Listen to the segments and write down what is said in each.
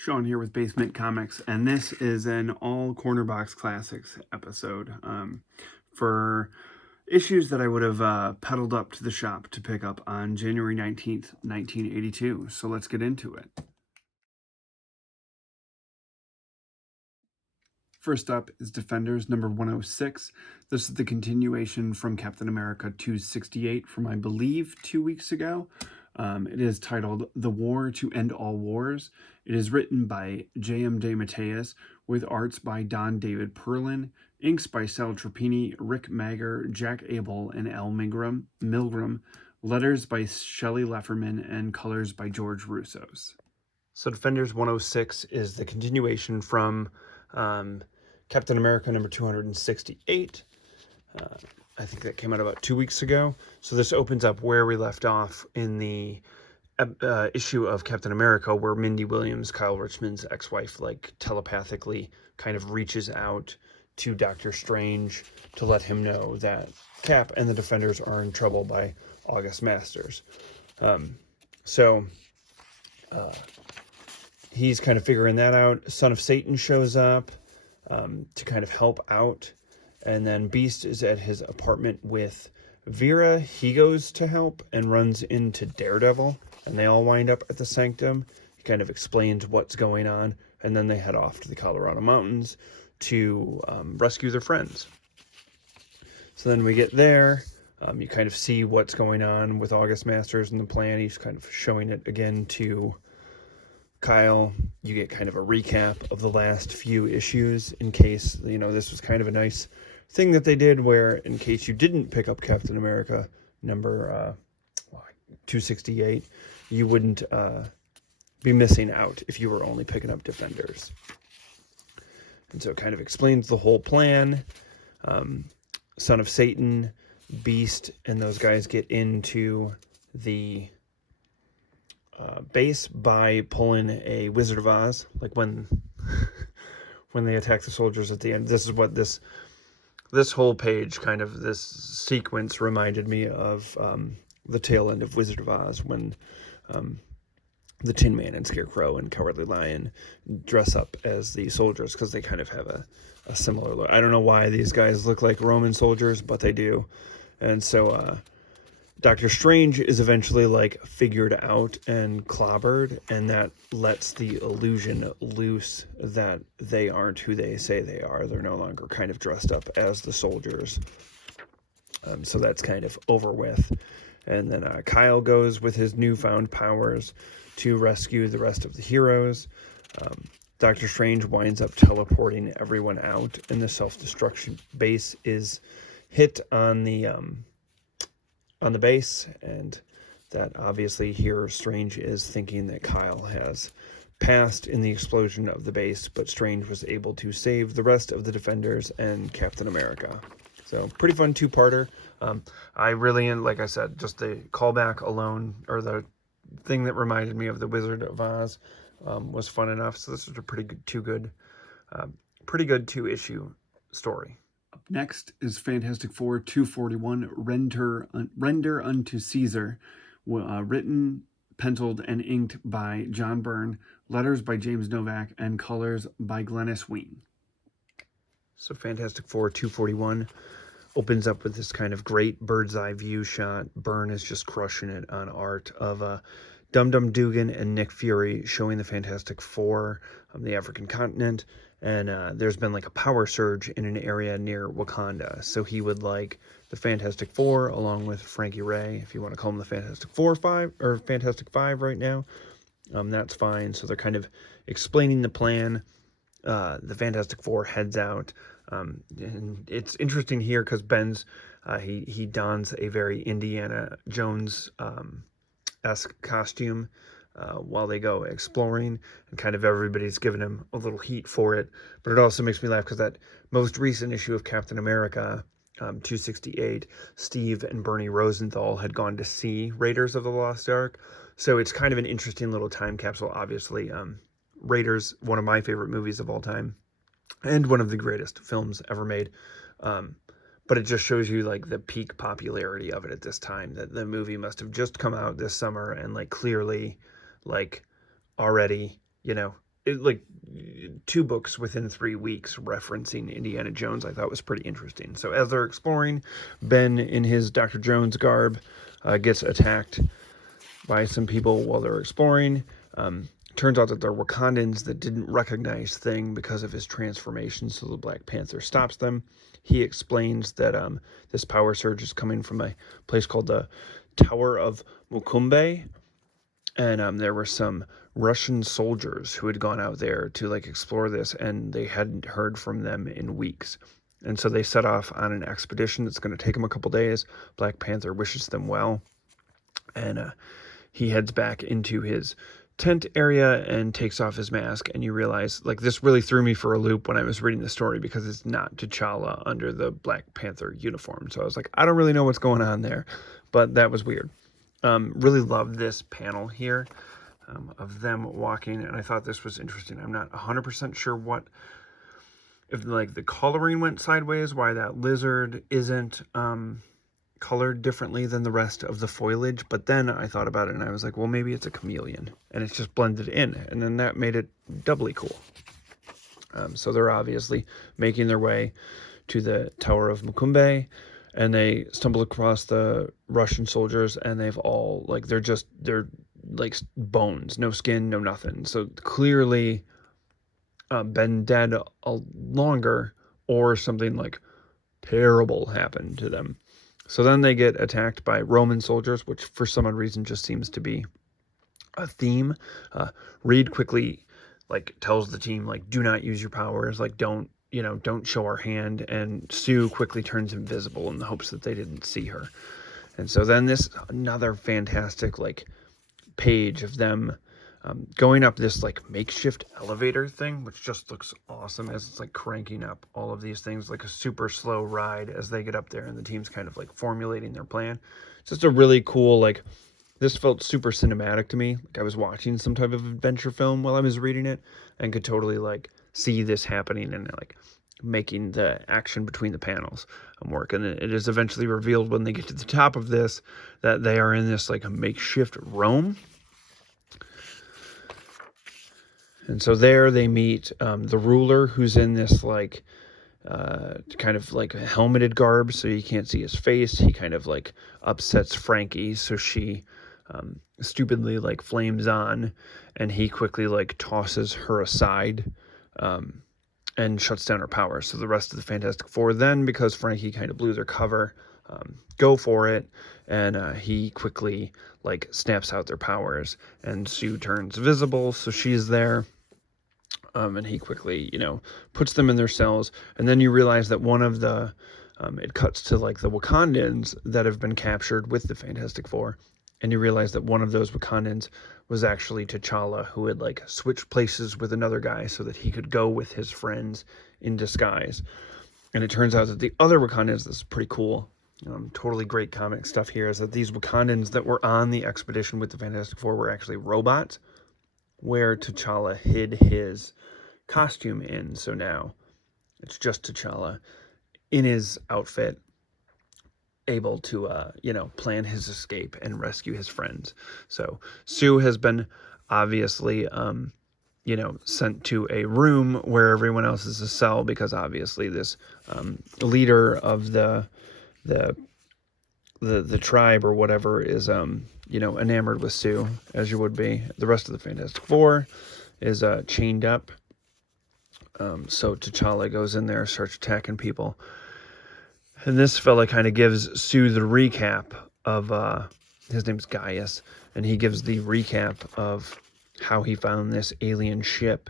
Sean here with BaseMint Comics, and this is an all Corner Box Classics episode for issues that I would have pedaled up to the shop to pick up on January 19th, 1982. So let's get into it. First up is Defenders number 106. This is the continuation from Captain America 268 from, I believe, 2 weeks ago. It is titled The War to End All Wars. It is written by J.M. DeMatteis with arts by Don David Perlin, inks by Sal Trappini, Rick Mager, Jack Abel, and Al Milgrom, letters by Shelley Lefferman, and colors by George Russos. So Defenders 106 is the continuation from Captain America number 268. I think that came out about 2 weeks ago. So this opens up where we left off in the issue of Captain America, where Mindy Williams, Kyle Richmond's ex-wife, like telepathically kind of reaches out to Doctor Strange to let him know that Cap and the Defenders are in trouble by August Masters. He's kind of figuring that out. Son of Satan shows up to kind of help out. And then Beast is at his apartment with Vera. He goes to help and runs into Daredevil, and they all wind up at the Sanctum. He kind of explains what's going on, and then they head off to the Colorado Mountains to rescue their friends. So then we get there. You kind of see what's going on with August Masters and the plan. He's kind of showing it again to Kyle. You get kind of a recap of the last few issues in case, this was kind of a nice thing that they did where, in case you didn't pick up Captain America number 268, you wouldn't be missing out if you were only picking up Defenders. And so it kind of explains the whole plan. Son of Satan, Beast, and those guys get into the base by pulling a Wizard of Oz, like when they attack the soldiers at the end. This is what this whole page, kind of this sequence, reminded me of the tail end of Wizard of Oz, when the Tin Man and Scarecrow and Cowardly Lion dress up as the soldiers, because they kind of have a similar look. I don't know why these guys look like Roman soldiers, but they do. And so Doctor Strange is eventually figured out and clobbered, and that lets the illusion loose that they aren't who they say they are. They're no longer kind of dressed up as the soldiers. So that's kind of over with. And then Kyle goes with his newfound powers to rescue the rest of the heroes. Doctor Strange winds up teleporting everyone out, and the self-destruction base is hit on the base, and that obviously here Strange is thinking that Kyle has passed in the explosion of the base, but Strange was able to save the rest of the Defenders and Captain America. So pretty fun two-parter. I really, like I said, just the callback alone, or the thing that reminded me of the Wizard of Oz, was fun enough. So this was a pretty good two-issue story. Up next is Fantastic Four 241, Render Unto Caesar, written, penciled, and inked by John Byrne, letters by James Novak, and colors by Glennis Ween. So Fantastic Four 241 opens up with this kind of great bird's eye view shot. Byrne is just crushing it on art of Dum Dum Dugan and Nick Fury showing the Fantastic Four on the African continent. And there's been a power surge in an area near Wakanda. So he would like the Fantastic Four, along with Frankie Ray, if you want to call them the Fantastic Four 5 or Fantastic Five right now. That's fine. So they're kind of explaining the plan. The Fantastic Four heads out. And it's interesting here because Ben's, he dons a very Indiana Jones esque costume while they go exploring, and kind of everybody's giving him a little heat for it. But it also makes me laugh because that most recent issue of Captain America 268, Steve and Bernie Rosenthal had gone to see Raiders of the Lost Ark. So it's kind of an interesting little time capsule. Obviously, Raiders, one of my favorite movies of all time, and one of the greatest films ever made. But it just shows you the peak popularity of it at this time, that the movie must have just come out this summer and clearly already, like 2 books within 3 weeks referencing Indiana Jones, I thought was pretty interesting. So as they're exploring, Ben in his Dr. Jones garb gets attacked by some people while they're exploring. Turns out that they're Wakandans that didn't recognize Thing because of his transformation, so the Black Panther stops them. He explains that this power surge is coming from a place called the Tower of Mukumbe, and there were some Russian soldiers who had gone out there to like explore this, and they hadn't heard from them in weeks. And so they set off on an expedition that's going to take them a couple days. Black Panther wishes them well, and he heads back into his tent area and takes off his mask, and you realize, like, this really threw me for a loop when I was reading the story because it's not T'Challa under the Black Panther uniform. So I was like, I don't really know what's going on there, but that was weird. Really loved this panel here of them walking, and I thought this was interesting. I'm not 100% sure if like the coloring went sideways, why that lizard isn't colored differently than the rest of the foliage, but then I thought about it and I was like, well, maybe it's a chameleon and it's just blended in, and then that made it doubly cool. So they're obviously making their way to the Tower of Mukumbe, and they stumble across the Russian soldiers, and they've all like they're like bones, no skin, no nothing. So clearly been dead longer, or something like terrible happened to them. So then they get attacked by Roman soldiers, which for some odd reason just seems to be a theme. Reed quickly like tells the team, like, do not use your powers, like don't show our hand, and Sue quickly turns invisible in the hopes that they didn't see her. And so then another fantastic like page of them going up this like makeshift elevator thing, which just looks awesome as it's like cranking up all of these things, like a super slow ride as they get up there, and the team's kind of like formulating their plan. It's just a really cool, like, this felt super cinematic to me. Like I was watching some type of adventure film while I was reading it, and could totally like see this happening and like making the action between the panels work. And it is eventually revealed when they get to the top of this that they are in this like a makeshift Rome. And so there they meet the ruler, who's in this like kind of like a helmeted garb, so you can't see his face. He kind of like upsets Frankie, so she stupidly like flames on, and he quickly like tosses her aside and shuts down her power. So the rest of the Fantastic Four then, because Frankie kind of blew their cover, go for it, and he quickly like snaps out their powers, and Sue turns visible, so she's there. And he quickly, puts them in their cells. And then you realize that one of the, it cuts to like the Wakandans that have been captured with the Fantastic Four. And you realize that one of those Wakandans was actually T'Challa, who had like switched places with another guy so that he could go with his friends in disguise. And it turns out that the other Wakandans, this is pretty cool, totally great comic stuff here, is that these Wakandans that were on the expedition with the Fantastic Four were actually robots, where T'Challa hid his costume in. So now it's just T'Challa in his outfit, able to plan his escape and rescue his friends. So Sue has been obviously sent to a room where everyone else is a cell, because obviously this leader of the tribe or whatever is enamored with Sue, as you would be. The rest of the Fantastic Four is chained up. So T'Challa goes in there, starts attacking people. And this fella kind of gives Sue the recap of, his name's Gaius, and he gives the recap of how he found this alien ship.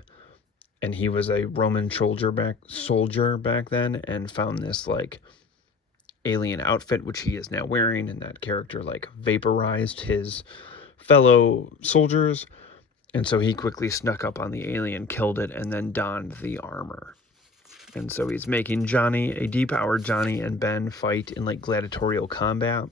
And he was a Roman soldier back then, and found this like alien outfit, which he is now wearing, and that character like vaporized his fellow soldiers. And so he quickly snuck up on the alien, killed it, and then donned the armor. And so he's making Johnny, a depowered Johnny and Ben, fight in like gladiatorial combat.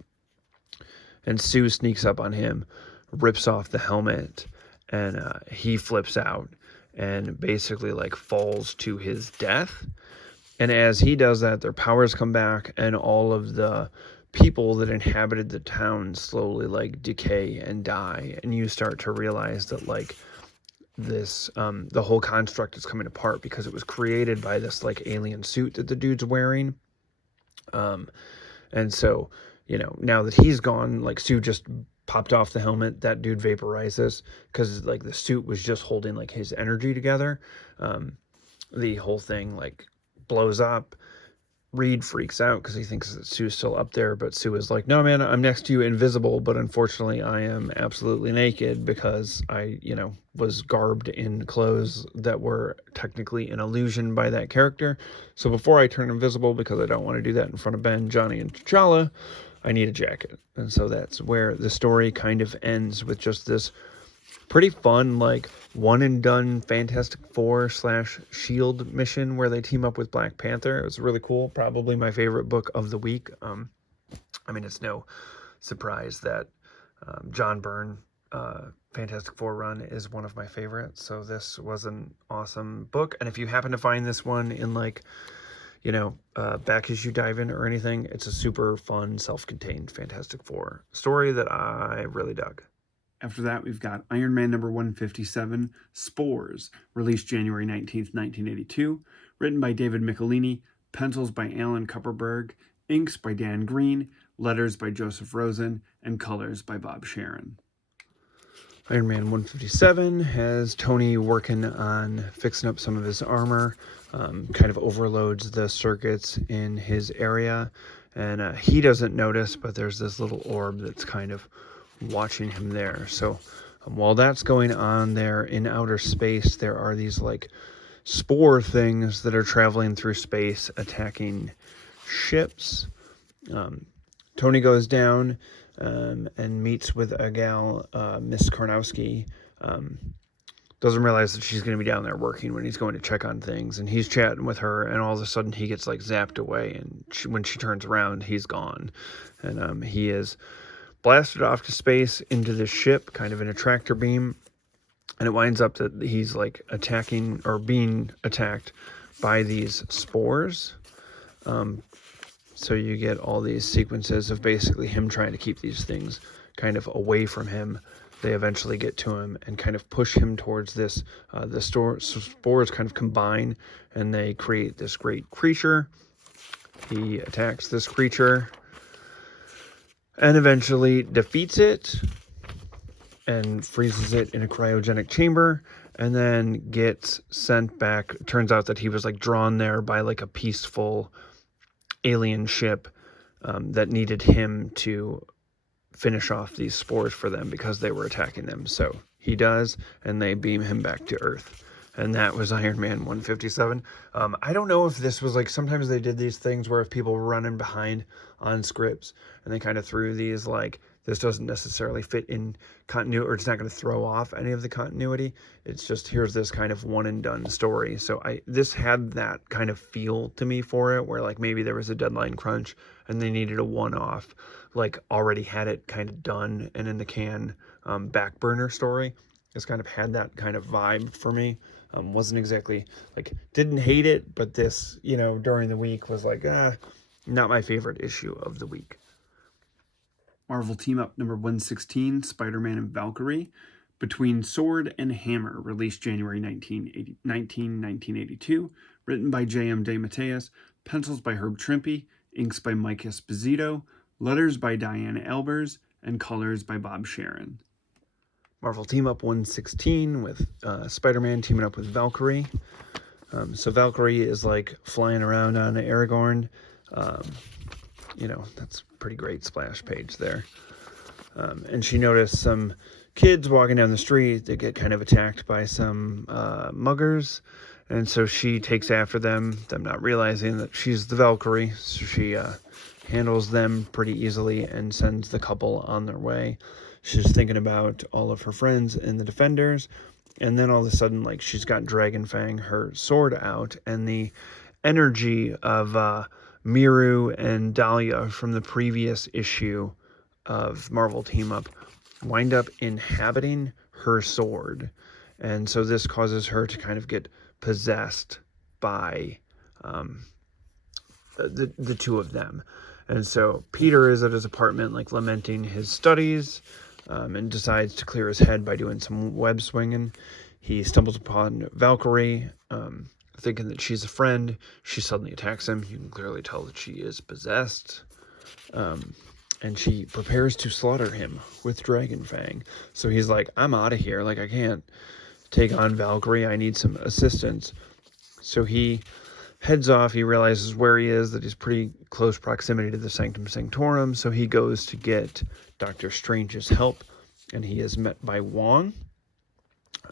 And Sue sneaks up on him, rips off the helmet, and he flips out and basically like falls to his death. And as he does that, their powers come back, and all of the people that inhabited the town slowly like decay and die. And you start to realize that like this the whole construct is coming apart because it was created by this like alien suit that the dude's wearing. And so, you know, now that he's gone, like Sue just popped off the helmet, that dude vaporizes because like the suit was just holding like his energy together. The whole thing like blows up. Reed freaks out because he thinks that Sue's still up there, but Sue is like, no, man, I'm next to you invisible, but unfortunately I am absolutely naked because I, you know, was garbed in clothes that were technically an illusion by that character. So before I turn invisible, because I don't want to do that in front of Ben, Johnny, and T'Challa, I need a jacket. And so that's where the story kind of ends, with just this pretty fun, like, one and done Fantastic Four / SHIELD mission where they team up with Black Panther. It was really cool. Probably my favorite book of the week. I mean, it's no surprise that John Byrne Fantastic Four run is one of my favorites. So this was an awesome book. And if you happen to find this one in, like, you know, back issue dive-in or anything, it's a super fun, self-contained Fantastic Four story that I really dug. After that, we've got Iron Man number 157, Spores, released January 19th, 1982, written by David Michelini, pencils by Alan Kupperberg, inks by Dan Green, letters by Joseph Rosen, and colors by Bob Sharon. Iron Man 157 has Tony working on fixing up some of his armor, kind of overloads the circuits in his area, and he doesn't notice, but there's this little orb that's kind of watching him there. So while that's going on there in outer space, there are these like spore things that are traveling through space attacking ships. Tony goes down and meets with a gal, Miss Karnowski. Doesn't realize that she's going to be down there working when he's going to check on things, and he's chatting with her, and all of a sudden he gets like zapped away, and when she turns around, he's gone, and he is blasted off to space into this ship, kind of in a tractor beam, and it winds up that he's like attacking or being attacked by these spores. So you get all these sequences of basically him trying to keep these things kind of away from him. They eventually get to him and kind of push him towards this. The spores kind of combine and they create this great creature. He attacks this creature and eventually defeats it and freezes it in a cryogenic chamber, and then gets sent back. It turns out that he was like drawn there by like a peaceful alien ship that needed him to finish off these spores for them because they were attacking them. So he does, and they beam him back to Earth. And that was Iron Man 157. I don't know if this was like, sometimes they did these things where if people were running behind on scripts and they kind of threw these like, this doesn't necessarily fit in continuity, or it's not going to throw off any of the continuity. It's just, here's this kind of one and done story. So this had that kind of feel to me for it, where like maybe there was a deadline crunch and they needed a one-off, like already had it kind of done and in the can back burner story. It's kind of had that kind of vibe for me. Wasn't exactly like, didn't hate it, but this, you know, during the week was like, not my favorite issue of the week. Marvel Team Up number 116, Spider-Man and Valkyrie, Between Sword and Hammer, released January 1982, written by J.M. DeMatteis, pencils by Herb Trimpe, inks by Mike Esposito, letters by Diane Albers, and colors by Bob Sharon. Marvel Team Up 116 with Spider-Man teaming up with Valkyrie. So Valkyrie is like flying around on Aragorn. You know, that's a pretty great splash page there. And she noticed some kids walking down the street that get kind of attacked by some muggers. And so she takes after them not realizing that she's the Valkyrie. So she handles them pretty easily and sends the couple on their way. She's thinking about all of her friends and the Defenders. And then all of a sudden, like, she's got Dragonfang, her sword out, and the energy of Miru and Dahlia from the previous issue of Marvel Team Up wind up inhabiting her sword. And so this causes her to kind of get possessed by the two of them. And so Peter is at his apartment, like, lamenting his studies, and decides to clear his head by doing some web swinging. he stumbles upon Valkyrie, thinking that she's a friend. She suddenly attacks him. You can clearly tell that she is possessed. And she prepares to slaughter him with Dragon Fang. So he's like, I'm out of here. Like, I can't take on Valkyrie. I need some assistance. So he heads off. He realizes where he is, that he's pretty close proximity to the Sanctum Sanctorum. So he goes to get Doctor Strange's help, and he is met by Wong.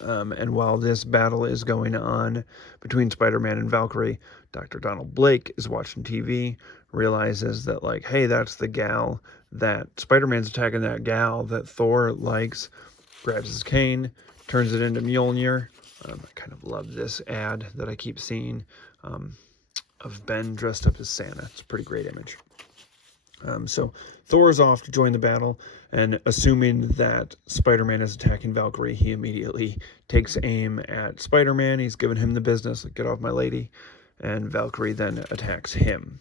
And while this battle is going on between Spider-Man and Valkyrie, Dr. Donald Blake is watching TV, realizes that, like, hey, that's the gal that Spider-Man's attacking, that gal that Thor likes, grabs his cane, turns it into Mjolnir. I kind of love this ad that I keep seeing of Ben dressed up as Santa. It's a pretty great image. So Thor's off to join the battle, and assuming that Spider-Man is attacking Valkyrie, he immediately takes aim at Spider-Man. He's giving him the business, like, get off my lady, and Valkyrie then attacks him.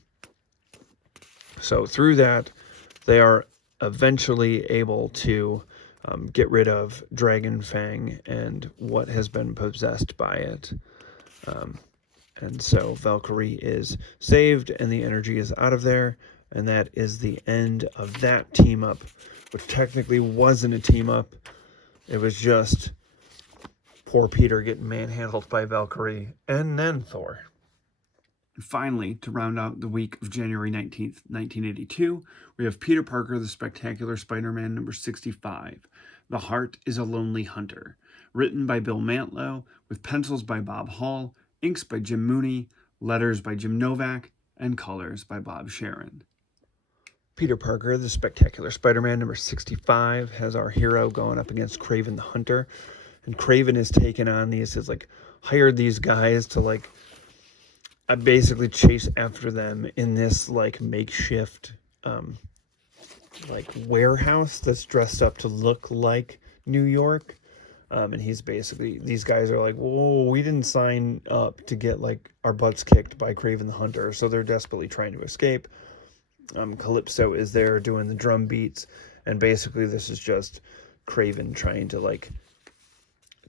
So through that, they are eventually able to get rid of Dragon Fang and what has been possessed by it. And so Valkyrie is saved, and the energy is out of there. And that is the end of that team up, which technically wasn't a team up. It was just poor Peter getting manhandled by Valkyrie and then Thor. And finally, to round out the week of January 19th, 1982, we have Peter Parker, the Spectacular Spider-Man number 65, The Heart is a Lonely Hunter, written by Bill Mantlo, with pencils by Bob Hall, inks by Jim Mooney, letters by Jim Novak, and colors by Bob Sharon. Peter Parker, the Spectacular Spider-Man number 65, has our hero going up against Kraven the Hunter. And Kraven has taken on has like hired these guys to like basically chase after them in this like makeshift like warehouse that's dressed up to look like New York. And he's basically, these guys are like, whoa, we didn't sign up to get like our butts kicked by Kraven the Hunter. So they're desperately trying to escape. Calypso is there doing the drum beats, and basically this is just Kraven trying to like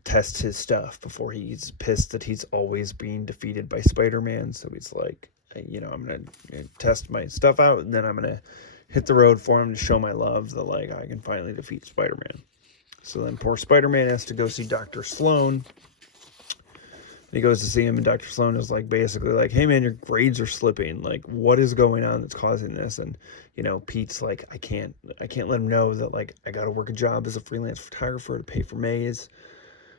test his stuff before he's pissed that he's always being defeated by Spider-Man. So he's like, you know, I'm gonna test my stuff out, and then I'm gonna hit the road for him to show my love that like I can finally defeat Spider-Man. So then poor Spider-Man has to go see Dr. Sloan. He goes to see him, and Dr. Sloan is like basically like, hey man, your grades are slipping. Like, what is going on that's causing this? And, you know, Pete's like, I can't let him know that like I gotta work a job as a freelance photographer to pay for May's,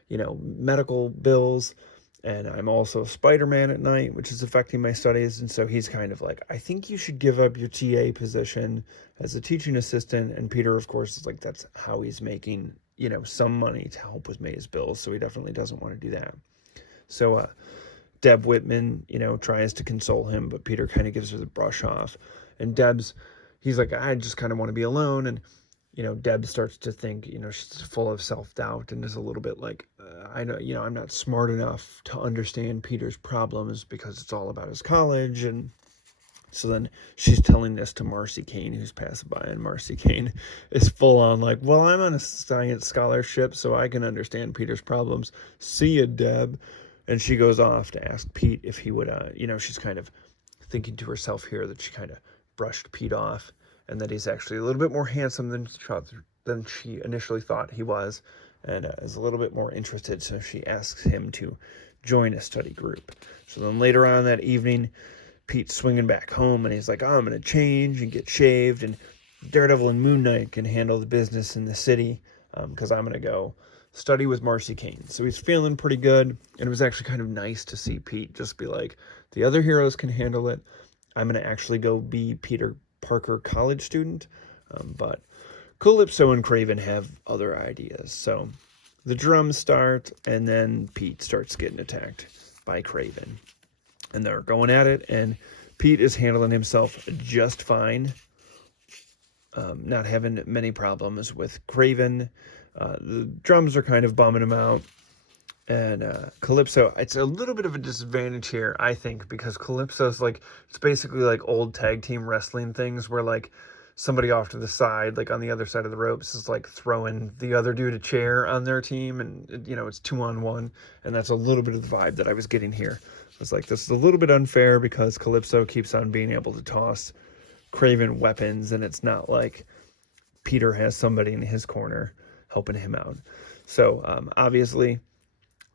you know, medical bills. And I'm also Spider-Man at night, which is affecting my studies. And so he's kind of like, I think you should give up your TA position as a teaching assistant. And Peter, of course, is like, that's how he's making, you know, some money to help with May's bills. So he definitely doesn't want to do that. So Deb Whitman, you know, tries to console him, but Peter kind of gives her the brush off. And he's like, I just kind of want to be alone. And, you know, Deb starts to think, you know, she's full of self-doubt and is a little bit like, I know, you know, I'm not smart enough to understand Peter's problems because it's all about his college. And so then she's telling this to Marcy Kane, who's passing by, and Marcy Kane is full on like, well, I'm on a science scholarship, so I can understand Peter's problems. See ya, Deb. And she goes off to ask Pete if he would, you know, she's kind of thinking to herself here that she kind of brushed Pete off, and that he's actually a little bit more handsome than she initially thought he was, and is a little bit more interested. So she asks him to join a study group. So then later on that evening, Pete's swinging back home, and he's like, oh, I'm going to change and get shaved, and Daredevil and Moon Knight can handle the business in the city, because I'm going to go study with Marcy Kane. So he's feeling pretty good, and it was actually kind of nice to see Pete just be like, the other heroes can handle it. I'm going to actually go be Peter Parker college student. But Calypso and Kraven have other ideas. So the drums start, and then Pete starts getting attacked by Kraven. And they're going at it, and Pete is handling himself just fine. Not having many problems with Kraven. The drums are kind of bumming him out. And Calypso, it's a little bit of a disadvantage here, I think, because Calypso's like, it's basically like old tag team wrestling things where like somebody off to the side, like on the other side of the ropes, is like throwing the other dude a chair on their team, and you know, it's 2-on-1, and that's a little bit of the vibe that I was getting here. It's like, this is a little bit unfair because Calypso keeps on being able to toss Kraven weapons, and it's not like Peter has somebody in his corner helping him out. So obviously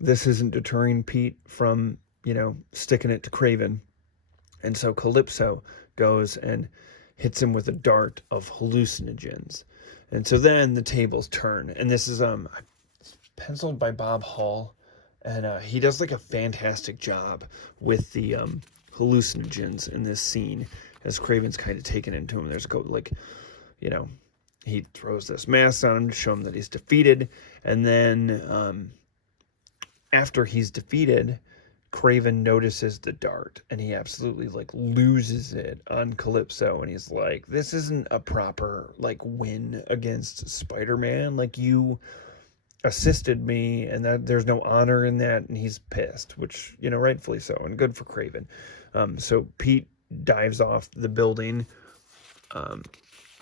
this isn't deterring Pete from, you know, sticking it to Kraven. And so Calypso goes and hits him with a dart of hallucinogens. And so then the tables turn. And this is penciled by Bob Hall. And he does like a fantastic job with the hallucinogens in this scene as Kraven's kind of taken into him. There's like, you know, he throws this mask on him to show him that he's defeated. And then after he's defeated, Kraven notices the dart, and he absolutely like loses it on Calypso, and he's like, this isn't a proper like win against Spider-Man. Like, you assisted me, and that there's no honor in that, and he's pissed, which, you know, rightfully so, and good for Kraven. So Pete dives off the building,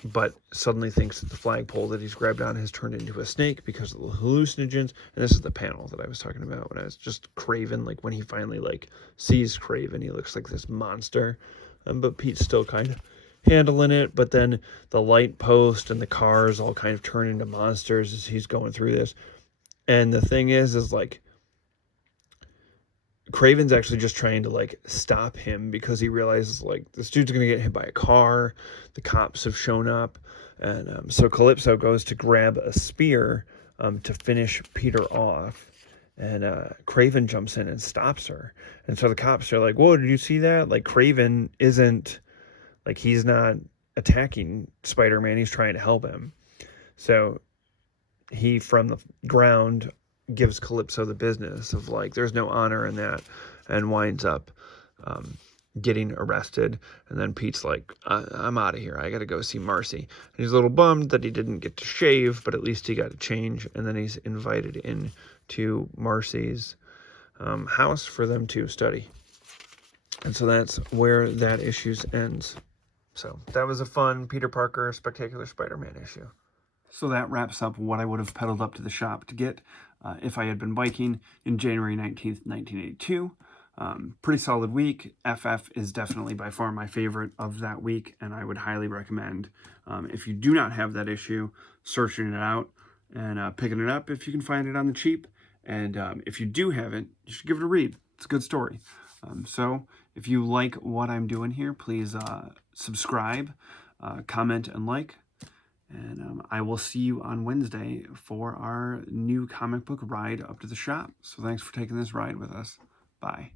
but suddenly thinks that the flagpole that he's grabbed on has turned into a snake because of the hallucinogens. And this is the panel that I was talking about when I was just Kraven, like when he finally like sees Kraven, he looks like this monster. But Pete's still kind of handling it. But then the light post and the cars all kind of turn into monsters as he's going through this. And the thing is like, Kraven's actually just trying to like stop him because he realizes like this dude's gonna get hit by a car. The cops have shown up, and so Calypso goes to grab a spear to finish Peter off, and Kraven jumps in and stops her. And so the cops are like, "Whoa, did you see that? Like, Kraven isn't like, he's not attacking Spider-Man. He's trying to help him." So he, from the ground, gives Calypso the business of like, there's no honor in that, and winds up getting arrested. And then Pete's like, I'm out of here. I got to go see Marcy. And he's a little bummed that he didn't get to shave, but at least he got a change. And then he's invited in to Marcy's house for them to study. And so that's where that issue ends. So that was a fun Peter Parker Spectacular Spider-Man issue. So that wraps up what I would have pedaled up to the shop to get if I had been biking in January 19th, 1982. Pretty solid week. FF is definitely by far my favorite of that week, and I would highly recommend, if you do not have that issue, searching it out and picking it up if you can find it on the cheap. And if you do have it, you should give it a read. It's a good story. So if you like what I'm doing here, please subscribe, comment, and like. And I will see you on Wednesday for our new comic book ride up to the shop. So thanks for taking this ride with us. Bye.